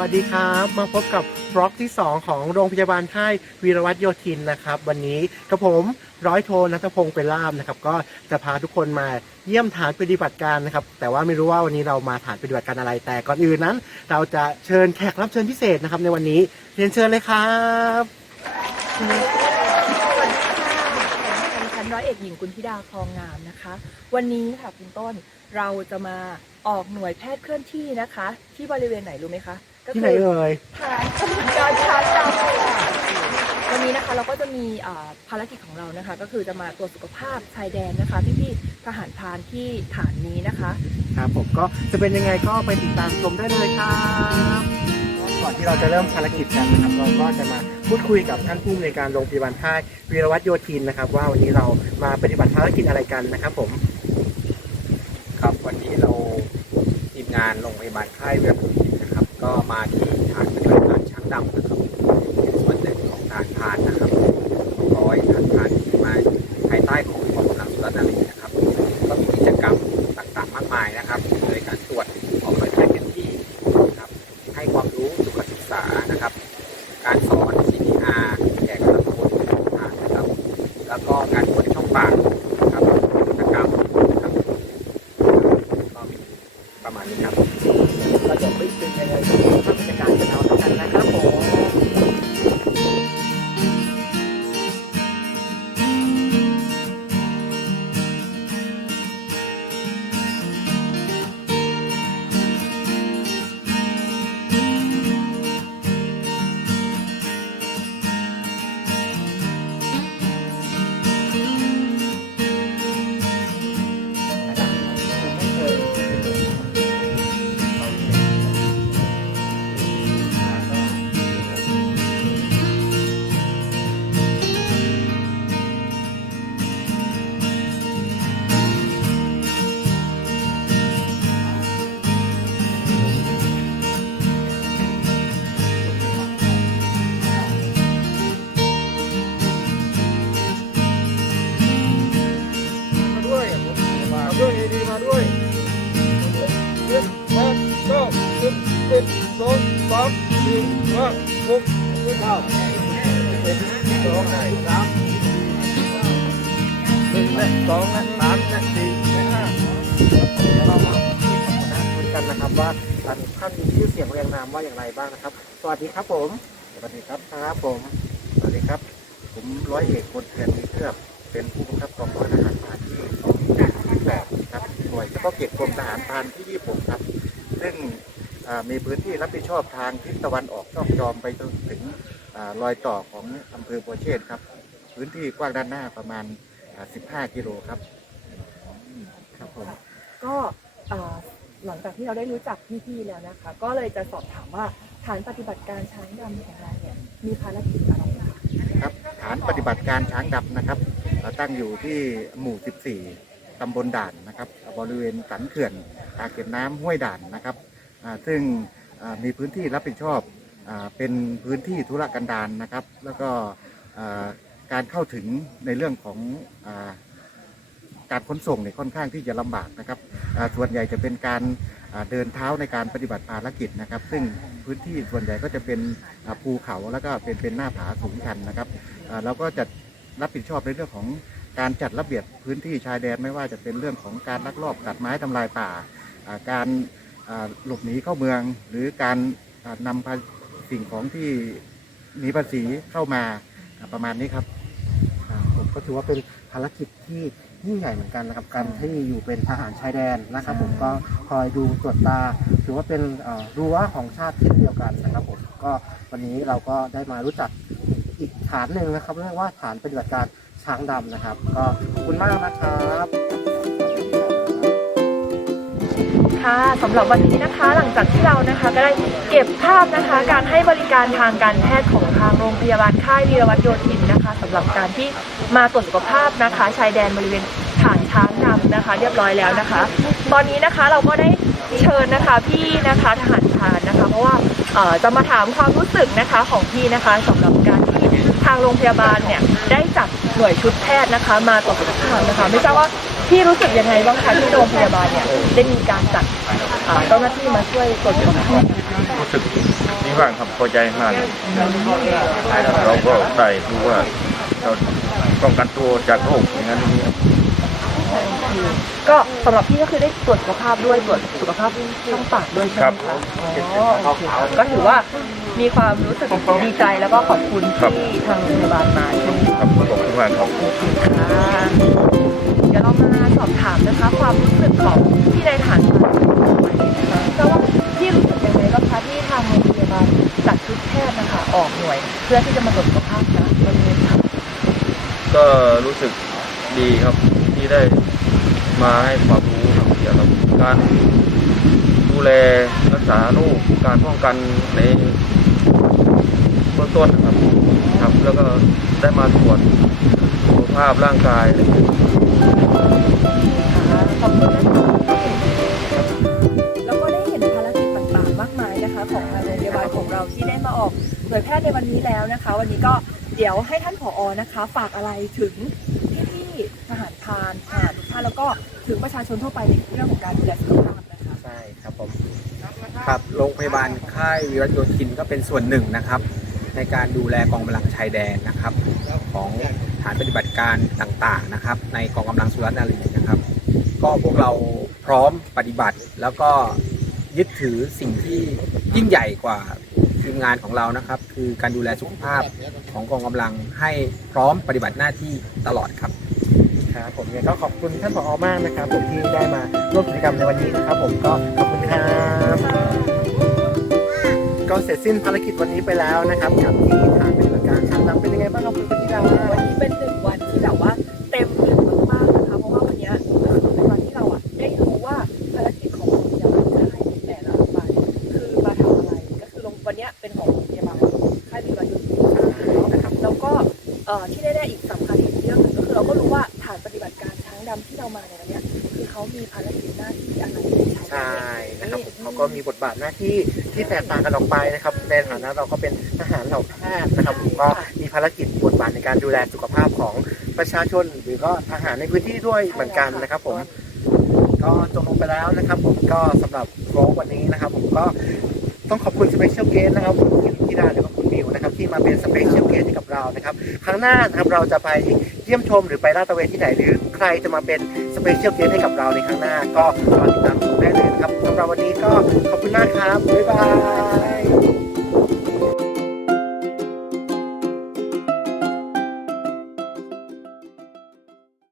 วัสดีครับ มาพบกับบล็อกที่ 2 ของโรงพยาบาลค่ายวีรวัตรโยธินนะครับ วันนี้กระผมร้อยโทนัทพงศ์เป็นล่ามนะครับ ก็จะพาทุกคนมาเยี่ยมฐานปฏิบัติการนะครับ แต่ว่าไม่รู้ว่าวันนี้เรามาฐานปฏิบัติการอะไรแต่ก่อนอื่นนั้น เราจะเชิญแขกรับเชิญพิเศษนะครับ ในวันนี้เรียนเชิญเลยครับสวัสดีค่ะดิฉันร้อยเอกหญิงกุลธิดาคลองงามนะคะ วันนี้ค่ะคุณต้นเราจะมาออกหน่วยแพทย์เคลื่อนที่นะคะ ที่บริเวณไหนรู้ไหมคะ ที่ไหนเอ่ยฐานปฏิบัติการช้างดำค่ะวันนี้นะคะเราก็จะมีอ่าภารกิจของเรานะคะ ก็คือจะมาตรวจสุขภาพชายแดนนะคะพี่ๆทหารพรานที่ฐานนี้นะคะครับผมก็จะเป็นยังไงก็ไปติดตามชมได้เลยครับก่อนที่เราจะเริ่มภารกิจกันนะครับ เราก็จะมาพูดคุยกับท่านผู้อำนวยการโรงพยาบาลค่ายวีรวัตรโยธินนะครับ ว่าวันนี้เรามาปฏิบัติภารกิจอะไรกันนะครับ ผม ครับวันนี้เราทีมงานโรงพยาบาลค่ายเวียบุรีนะครับ ก็มาที่ฐานปฏิบัติการช้างดำนะครับเป็นส่วนหนึ่งของฐานพานนะครับร้อยฐานพานที่มาภายใต้ของกองกำลังสุรนารีนะครับ ก็มีกิจกรรมต่างๆมากมายนะครับโดยการตรวจออกหน่วยแพทย์เคลื่อนที่นะครับให้ความรู้สุขศึกษานะครับ การสอน กเจ็ดเก้าเอ็ดสองสามหนึ่งและสองและสามและสี่และห้าเรามาคุยกันนะครับว่าท่านท่านมีชื่อเสียงเรียงนามว่าอย่างไรบ้างนะครับ สวัสดีครับผมสวัสดีครับครับผม สวัสดีครับ ผมร้อยเอกคนเถื่อนมีเครือบเป็นผู้บังคับกองร้อยทหารผ่านที่สองแบบครับหน่วยเฉพาะเกิจกรมทหารพรานที่26ครับ ซึ่งอ่า มีพื้นที่รับผิดชอบทางทิศตะวันออกช่องจอมไปจนถึงอ่ารอยต่อของอำเภอบัวเชษฐ์ครับ พื้นที่กว้างด้านหน้าประมาณอ่า15 กิโลครับครับผมก็เอ่อหลังจากที่เราได้รู้จักพี่ๆแล้วนะคะ ก็เลยจะสอบถามว่าฐานปฏิบัติการช้างดำของเราเนี่ยมีภารกิจอะไรบ้างครับฐานปฏิบัติการช้างดำนะครับเอ่อตั้งอยู่ที่หมู่ 14 ตำบลด่านนะครับ บริเวณสันเขื่อนอ่างเก็บน้ำห้วยด่านนะครับอ่า ซึ่งมีพื้นที่รับผิดชอบอเป็นพื้นที่ธุรกันดารนะครับ แล้วก็การเข้าถึงในเรื่องของอการขนส่งเนี่ยค่อนข้างที่จะลำบากนะครับส่วนใหญ่จะเป็นการเดินเท้าในการปฏิบัติภารกิจนะครับ ซึ่งพื้นที่ส่วนใหญ่ก็จะเป็นภูเขาแล้วก็เป็นเป็นหน้าผาสูงชันนะครับเราก็จะรับผิดชอบในเรื่องของการจัดระเบียบพื้นที่ชายแดนไม่ว่าจะเป็นเรื่องของการลักลอบตัดไม้ทำลายป่าการ หลบหนีเข้าเมือง หรือการอ่านำพาสิ่งของที่มีภาษีเข้ามาอ่าประมาณนี้ครับอ่าผมก็ถือว่าเป็นภารกิจที่ยิ่งใหญ่เหมือนกันนะครับการที่อยู่เป็นทหารชายแดนนะครับ ผมก็คอยดูตรวจตา ถือว่าเป็นเอ่อรั้วของชาติเช่นเดียวกันนะครับผมก็วันนี้เราก็ได้มารู้จักอีกฐานหนึ่งนะครับเรียกว่าฐานปฏิบัติการช้างดำนะครับ ก็ขอบคุณมากนะครับ ค่ะสำหรับวันนี้นะคะหลังจากที่เรานะคะก็ได้เก็บภาพนะคะ การให้บริการทางการแพทย์ของทางโรงพยาบาลค่ายวีรวัตรโยธินนะคะสำหรับการที่มาตรวจสุขภาพนะคะ ชายแดนบริเวณฐานช้างดำนะคะ เรียบร้อยแล้วนะคะ ตอนนี้นะคะเราก็ได้เชิญนะคะพี่นะคะทหารพรานนะคะ เพราะว่าจะมาถามความรู้สึกนะคะของพี่นะคะสำหรับการที่ทางโรงพยาบาลเนี่ยได้จัดหน่วยชุดแพทย์นะคะ มาตรวจสุขภาพนะคะ ไม่ทราบว่า พี่รู้สึกยังไงบ้างคะที่โรงพยาบาลเนี่ยได้มีการจัดเอ่อเจ้าหน้าที่มาช่วยตรวจสุขภาพรู้สึกมีความครับพอใจมากเราก็ได้รู้ว่าเราป้องกันตัวจากโรคอย่างนั้นอย่างนี้ก็สำหรับพี่ก็คือได้ตรวจสุขภาพด้วยตรวจสุขภาพช่องปากด้วยใช่ไหมคะอ๋อโอเคค่ะก็ถือว่ามีความรู้สึกดีใจแล้วก็ขอบคุณที่ทางโรงพยาบาลมาใช่ไหมคะครับขอบคุณมากครับค่ะ เดี๋ยวเรามาสอบถามนะคะ ความรู้สึกของที่ในฐานนะคะเพราะว่าพี่รู้สึกยังไงบ้างคะที่ทางโรงพยาบาลจัดชุดแพทย์นะคะออกหน่วย เพื่อที่จะมาตรวจสุขภาพนะบริเวณค่ะก็รู้สึกดีครับที่ได้มาให้ความรู้ครับเกี่ยวกับการดูแลรักษาโรคการป้องกันในเบื้องต้นนะครับครับ แล้วก็ได้มาตรวจสุขภาพร่างกาย ขอบคุณนะคะแล้วก็ได้เห็นภารกิจต่างๆ มากมายนะคะ ของทางโรงพยาบาลของเราที่ได้มาออกหน่วยแพทย์ในวันนี้แล้วนะคะ วันนี้ก็เดี๋ยวให้ท่านผอนะคะ ฝากอะไรถึงพี่ๆทหารพรานทหารทุกท่านแล้วก็ถึงประชาชนทั่วไปในเรื่องของการดูแลสุขภาพนะคะ ใช่ครับผม ครับ โรงพยาบาลค่ายวีรโยธินก็เป็นส่วนหนึ่งนะครับ ในการดูแลกองกำลังชายแดนนะครับ ของฐานปฏิบัติการต่างๆนะครับ ในกองกำลังสุรนารีนะครับ ก็พวกเราพร้อมปฏิบัติแล้วก็ยึดถือสิ่งที่ยิ่งใหญ่กว่าทีมงานของเรานะครับ คือการดูแลสุขภาพของกองกำลังให้พร้อมปฏิบัติหน้าที่ตลอดครับครับผมเนี่ยก็ขอบคุณท่านผอมากนะครับผมที่ได้มาร่วมกิจกรรมในวันนี้นะครับ ผมก็ขอบคุณครับ ก็เสร็จสิ้นภารกิจวันนี้ไปแล้วนะครับกับที่ฐานปฏิบัติการช้างดำเป็นยังไงบ้างครับคุณปฏิดาวันนี้เป็นหนึ่งวันที่แบบว่าเต็มอิ่มมากๆนะคะเพราะว่าวันนี้เป็นวันที่เราอะได้รู้ว่าภารกิจของโรงพยาบาลค่ายในแต่ละโรงพยาบาลคือมาทำอะไรก็คือโรงวันนี้เป็นของโรงพยาบาลค่ายวีรยุทธ์นะครับแล้วก็เอ่อที่แน่ๆอีกสำคัญอีกเรื่องนึงก็คือเราก็รู้ว่าฐานปฏิบัติการช้างดำที่เรามาในวันนี้คือเขามีภารกิจหน้าที่อะไร ในชายแดนใช่นะครับผมเขาก็มีบทบาทหน้าที่ที่แตกต่างกันออกไปนะครับ ในฐานะเราก็เป็นทหารเหล่าแพทย์นะครับผมก็มีภารกิจบทบาทในการดูแลสุขภาพของประชาชน หรือก็ทหารในพื้นที่ด้วยเหมือนกันนะครับผมก็จบลงไปแล้วนะครับผมก็สำหรับโรวันนี้นะครับ ผมก็ ต้องขอบคุณสเปเชียลเกสนะครับคุณธิดาหรือว่าคุณมิวนะครับที่มาเป็นสเปเชียลเกสให้กับเรานะครับครั้งหน้านะครับเราจะไปเยี่ยมชมหรือไปลาดตระเวนที่ไหน หรือใครจะมาเป็นสเปเชียลเกสให้กับเราในครั้งหน้า ก็รอติดตามชมได้เลยนะครับสำหรับวันนี้ก็ขอบคุณมากครับบ๊ายบาย